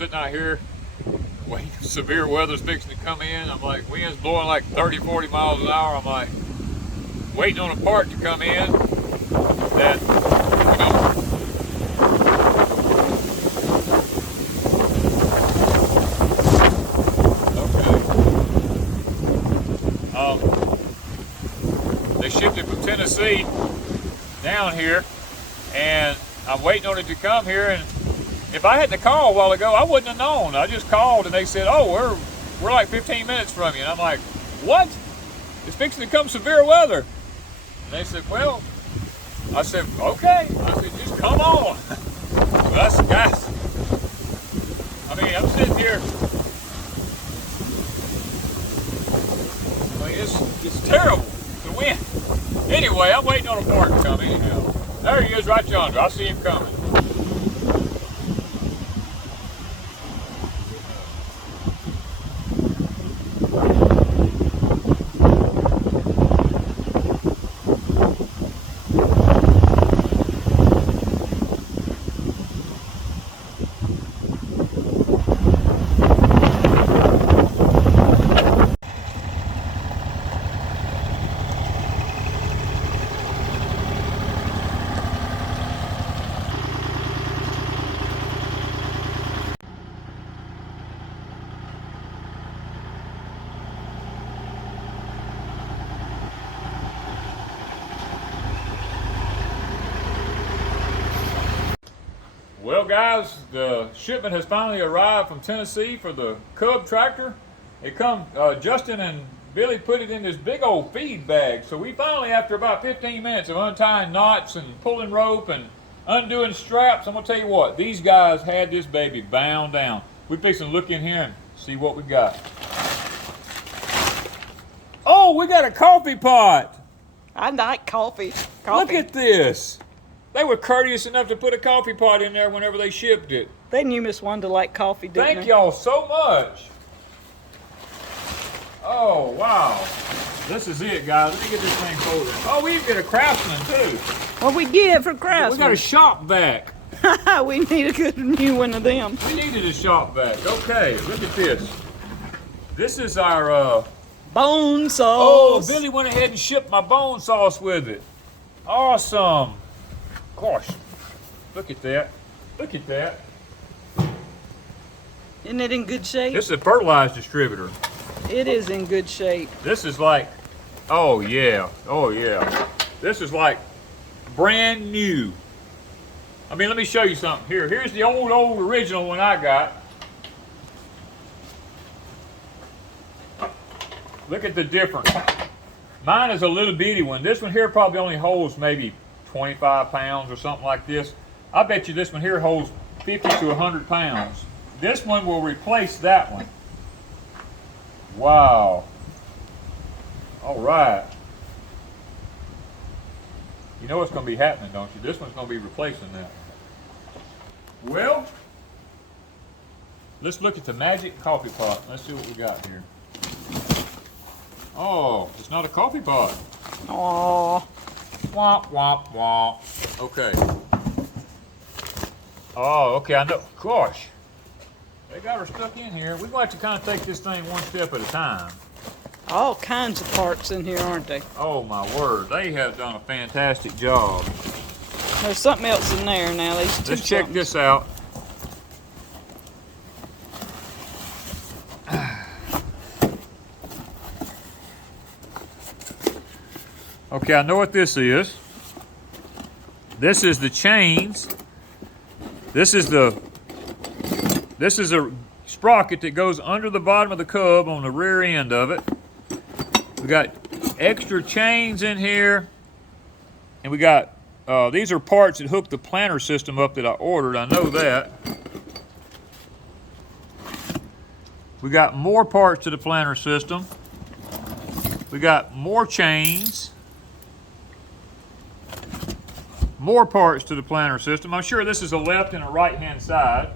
sitting out here waiting. Severe weather's fixing to come in. I'm like, wind's blowing like 30, 40 miles an hour. I'm like, waiting on a part to come in that, you know, they shipped it from Tennessee down here, and I'm waiting on it to come here. And if I hadn't called a while ago, I wouldn't have known. I just called and they said, oh, we're like 15 minutes from you. And I'm like, what? It's fixing to come severe weather. And they said, well, I said, okay. I said, just come on. Well, that's, guys, I mean, I'm sitting here. I mean, it's terrible, the wind. Anyway, I'm waiting on a part to come anyhow. There he is right yonder. I see him coming. Well, guys, the shipment has finally arrived from Tennessee for the Cub tractor. It come, Justin and Billy put it in this big old feed bag. So we finally, after about 15 minutes of untying knots and pulling rope and undoing straps, I'm gonna tell you what, these guys had this baby bound down. We fixing to look in here and see what we got. Oh, we got a coffee pot. I like coffee. Look at this. They were courteous enough to put a coffee pot in there whenever they shipped it. They knew Miss Wanda liked coffee, didn't they? Thank y'all so much. Oh, wow. This is it, guys. Let me get this thing folded. Oh, we even get a Craftsman, too. What we get for Craftsman? We got a shop vac. We need a good new one of them. We needed a shop vac. Okay, look at this. This is our... bone sauce. Oh, Billy went ahead and shipped my bone sauce with it. Awesome. Gosh, look at that. Look at that. Isn't it in good shape? This is a fertilizer distributor. It is in good shape. This is like, oh yeah, oh yeah. This is like brand new. I mean, let me show you something. Here's the old original one I got. Look at the difference. Mine is a little bitty one. This one here probably only holds maybe 25 pounds or something like this. I bet you this one here holds 50 to 100 pounds. This one will replace that one. Wow. All right. You know what's going to be happening, don't you? This one's going to be replacing that. Well, let's look at the magic coffee pot. Let's see what we got here. Oh, it's not a coffee pot. Aww. Womp, womp, womp. Okay. Oh, okay, I know. Gosh. They got her stuck in here. We're going to have to kind of take this thing one step at a time. All kinds of parts in here, aren't they? Oh, my word. They have done a fantastic job. There's something else in there now. Let's check this out. Okay, I know what this is. This is the chains. This is a sprocket that goes under the bottom of the Cub on the rear end of it. We got extra chains in here, and we got these are parts that hook the planter system up that I ordered. I know that. We got more parts to the planter system. We got more chains. More parts to the planter system. I'm sure this is a left and a right hand side.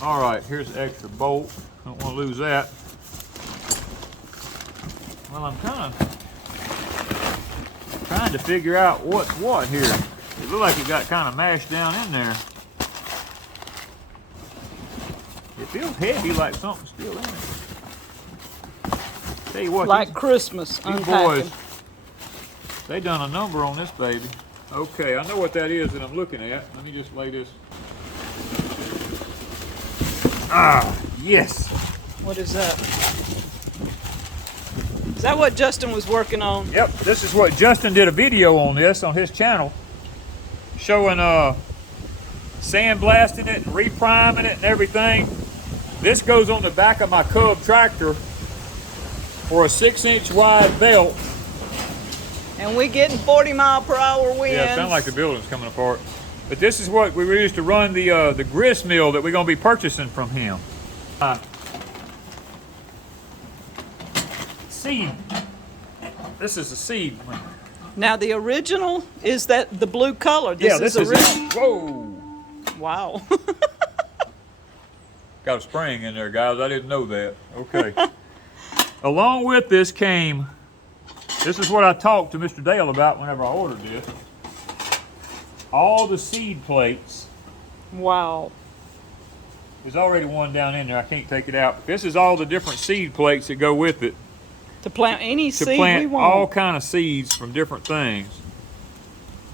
All right, here's an extra bolt. Don't want to lose that. Well, I'm kind of trying to figure out what's what here. It looked like it got kind of mashed down in there. feels heavy, like something's still in it. Tell you what, Like Christmas, these unpacking. boys, they done a number on this baby. Okay, I know what that is that I'm looking at. Let me just lay this. Ah, yes. What is that? Is that what Justin was working on? Yep, this is what Justin did a video on this on his channel, showing sandblasting it and repriming it and everything. This goes on the back of my Cub tractor for a 6-inch wide belt. And we getting 40-mile-per-hour winds. Yeah, it sounds like the building's coming apart. But this is what we used to run the grist mill that we're going to be purchasing from him. Seed. This is a seed one. Now the original is that the blue color. Yeah, this is original. it. Whoa. Wow. Got a spring in there, guys. I didn't know that. Okay. Along with this came, this is what I talked to Mr. Dale about whenever I ordered this. All the seed plates. Wow. There's already one down in there. I can't take it out. This is all the different seed plates that go with it. To plant any To seed plant we want. all kind of seeds from different things.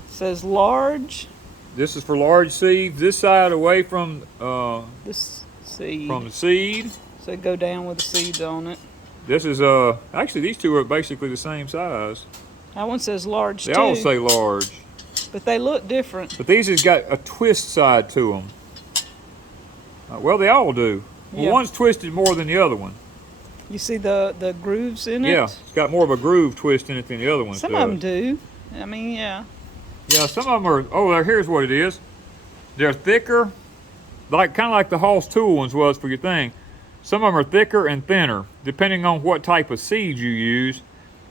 Says large. This is for large seeds. This side away from This seed. from the seed. So go down with the seeds on it. This is actually these two are basically the same size. That one says large They too. all say large, But they look different. but these has got a twist side to them. Well, they all do. Well, Yeah. one's twisted more than the other one. You see the grooves in it? Yeah, it's got more of a groove twist in it than the other ones Some does. of them do. I mean, yeah. Yeah, some of them are. Oh, here's what it is. They're thicker, like kind of like the Hoss tool ones was for your thing. Some of them are thicker and thinner, depending on what type of seeds you use,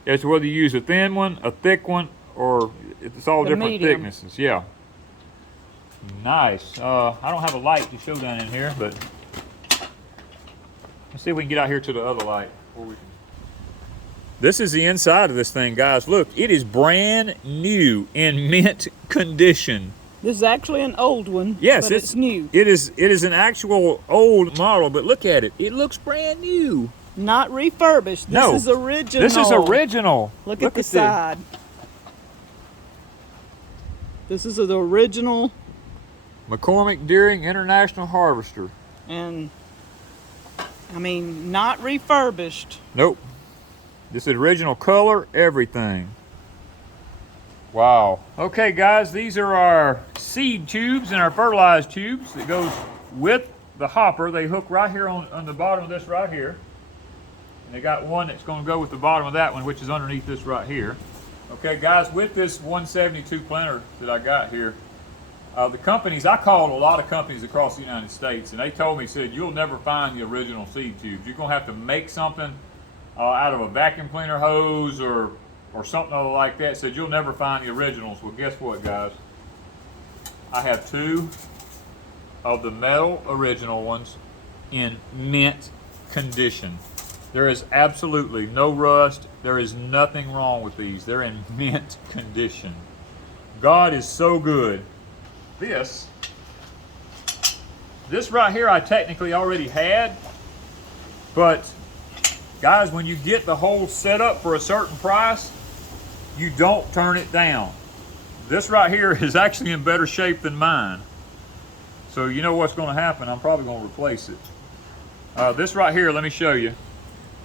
as to whether you use a thin one, a thick one, or it's all The different medium. thicknesses. Yeah. Nice. I don't have a light to show down in here, but let's see if we can get out here to the other light. This is the inside of this thing, guys. Look, it is brand new in mint condition. This is actually an old one. Yes, but it's new. It is an actual old model, but look at it. It looks brand new. Not refurbished. This No, is original. This is original. Look at the side. This is the original. McCormick Deering International Harvester. And, I mean, not refurbished. Nope. This is original color, everything. Wow. Okay, guys, these are our seed tubes and our fertilized tubes that goes with the hopper. They hook right here on the bottom of this right here. And they got one that's going to go with the bottom of that one, which is underneath this right here. Okay, guys, with this 172 planter that I got here, the companies, I called a lot of companies across the United States, and they told me, said, you'll never find the original seed tubes. You're going to have to make something out of a vacuum cleaner hose or something like that. Said, you'll never find the originals. Well, guess what, guys? I have two of the metal original ones in mint condition. There is absolutely no rust. There is nothing wrong with these. They're in mint condition. God is so good. This right here I technically already had, but guys, when you get the whole setup for a certain price, you don't turn it down. This right here is actually in better shape than mine. So you know what's going to happen. I'm probably going to replace it. This right here, let me show you.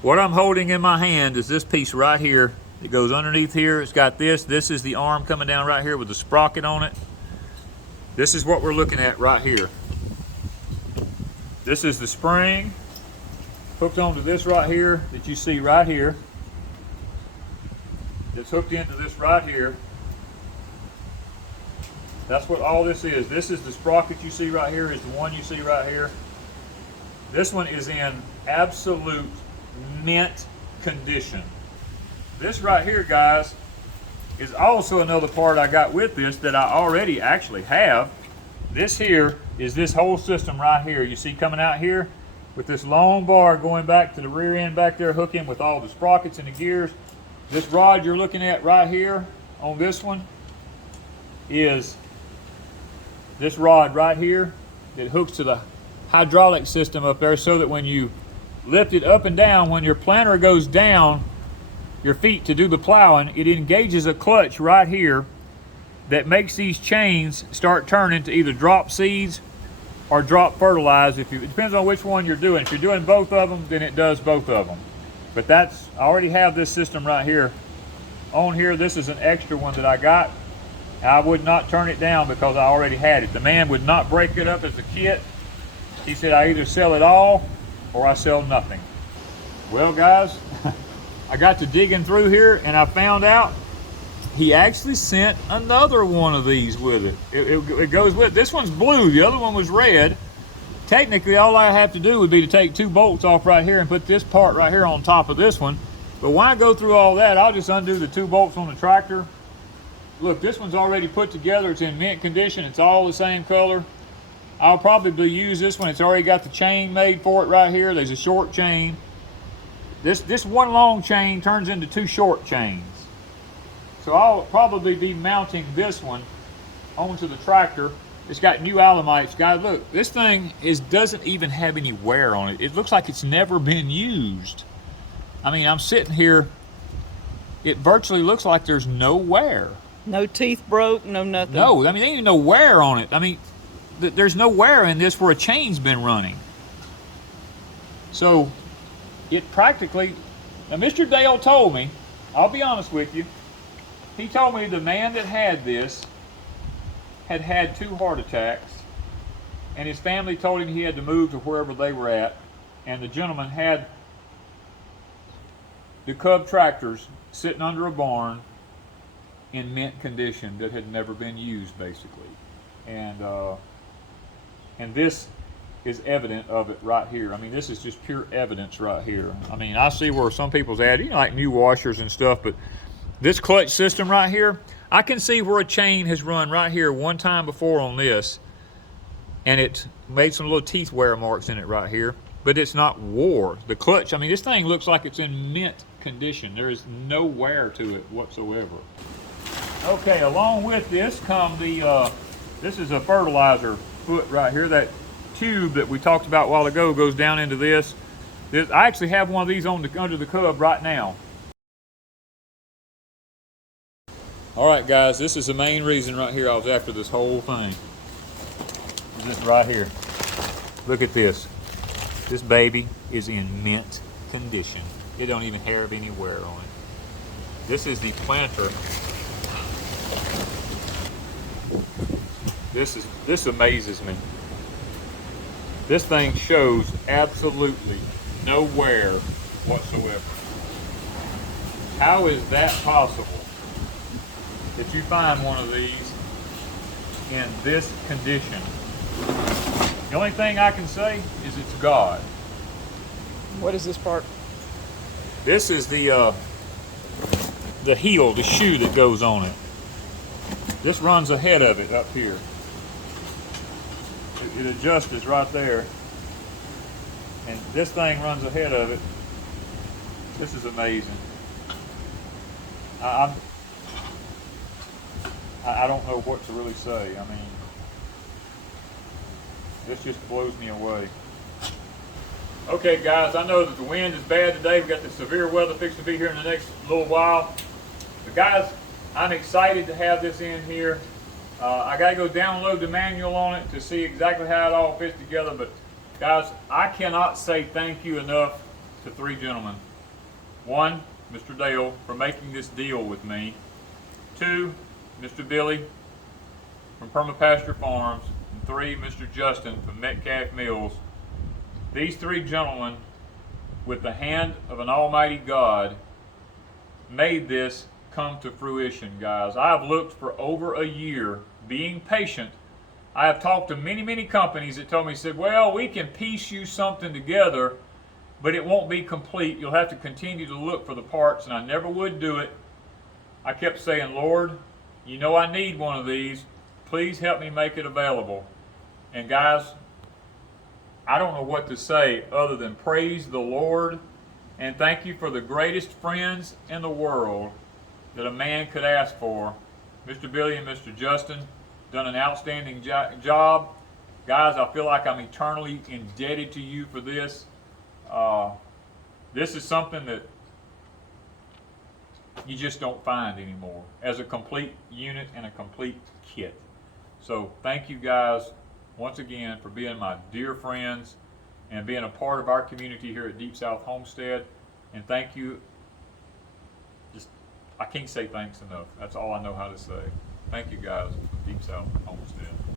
What I'm holding in my hand is this piece right here. It goes underneath here. It's got this. This is the arm coming down right here with the sprocket on it. This is what we're looking at right here. This is the spring hooked onto this right here that you see right here. It's hooked into this right here. That's what all this is. This is the sprocket you see right here, is the one you see right here. This one is in absolute mint condition. This right here, guys, is also another part I got with this that I already actually have. This here is this whole system right here. You see coming out here with this long bar going back to the rear end back there, hooking with all the sprockets and the gears. This rod you're looking at right here on this one is this rod right here that hooks to the hydraulic system up there so that when you lift it up and down, when your planter goes down your feet to do the plowing, it engages a clutch right here that makes these chains start turning to either drop seeds or drop fertilizer. It depends on which one you're doing. If you're doing both of them, then it does both of them. But I already have this system right here. On here, this is an extra one that I got. I would not turn it down because I already had it. The man would not break it up as a kit. He said I either sell it all or I sell nothing. Well guys, I got to digging through here and I found out he actually sent another one of these with it. It goes with, this one's blue, the other one was red. Technically, all I have to do would be to take 2 bolts off right here and put this part right here on top of this one. But why go through all that? I'll just undo the 2 bolts on the tractor. Look, this one's already put together. It's in mint condition. It's all the same color. I'll probably use this one. It's already got the chain made for it right here. There's a short chain. This one long chain turns into 2 short chains. So I'll probably be mounting this one onto the tractor. It's got new alamites. Guys, look, this thing doesn't even have any wear on it. It looks like it's never been used. I mean, I'm sitting here, it virtually looks like there's no wear. No teeth broke, no nothing. No, I mean, there ain't even no wear on it. I mean, there's no wear in this where a chain's been running. So, it practically, now Mr. Dale told me, I'll be honest with you, he told me the man that had this had 2 heart attacks, and his family told him he had to move to wherever they were at, and the gentleman had the Cub tractors sitting under a barn in mint condition that had never been used, basically. And this is evident of it right here. I mean, this is just pure evidence right here. I mean, I see where some people's add, you know, like new washers and stuff, but this clutch system right here, I can see where a chain has run right here one time before on this, and it made some little teeth wear marks in it right here, but it's not wore. The clutch, I mean, this thing looks like it's in mint condition. There is no wear to it whatsoever. Okay, along with this come the, this is a fertilizer foot right here. That tube that we talked about a while ago goes down into this. I actually have one of these on under the Cub right now. All right, guys, this is the main reason right here I was after this whole thing. This right here. Look at this. This baby is in mint condition. It don't even have any wear on it. This is the planter. This amazes me. This thing shows absolutely no wear whatsoever. How is that possible that you find one of these in this condition? The only thing I can say is it's God. What is this part? This is the heel, the shoe that goes on it. This runs ahead of it up here. It adjusts right there, and this thing runs ahead of it. This is amazing. I don't know what to really say. I mean, this just blows me away. Okay, guys, I know that the wind is bad today. We've got the severe weather fixing to be here in the next little while. But guys, I'm excited to have this in here. I got to go download the manual on it to see exactly how it all fits together. But guys, I cannot say thank you enough to 3 gentlemen. 1, Mr. Dale, for making this deal with me. 2, Mr. Billy from Permapasture Farms. And 3, Mr. Justin from Metcalf Mills. These 3 gentlemen, with the hand of an almighty God, made this come to fruition, guys. I've looked for over a year, being patient. I have talked to many companies that told me, said, well, we can piece you something together, but it won't be complete. You'll have to continue to look for the parts, and I never would do it. I kept saying, Lord, you know I need one of these. Please help me make it available. And guys, I don't know what to say other than praise the Lord and thank you for the greatest friends in the world that a man could ask for. Mr. Billy and Mr. Justin done an outstanding job. Guys, I feel like I'm eternally indebted to you for this. This is something that you just don't find anymore as a complete unit and a complete kit. So thank you guys once again for being my dear friends and being a part of our community here at Deep South Homestead. And thank you. I can't say thanks enough. That's all I know how to say. Thank you guys for Deep South Homestead.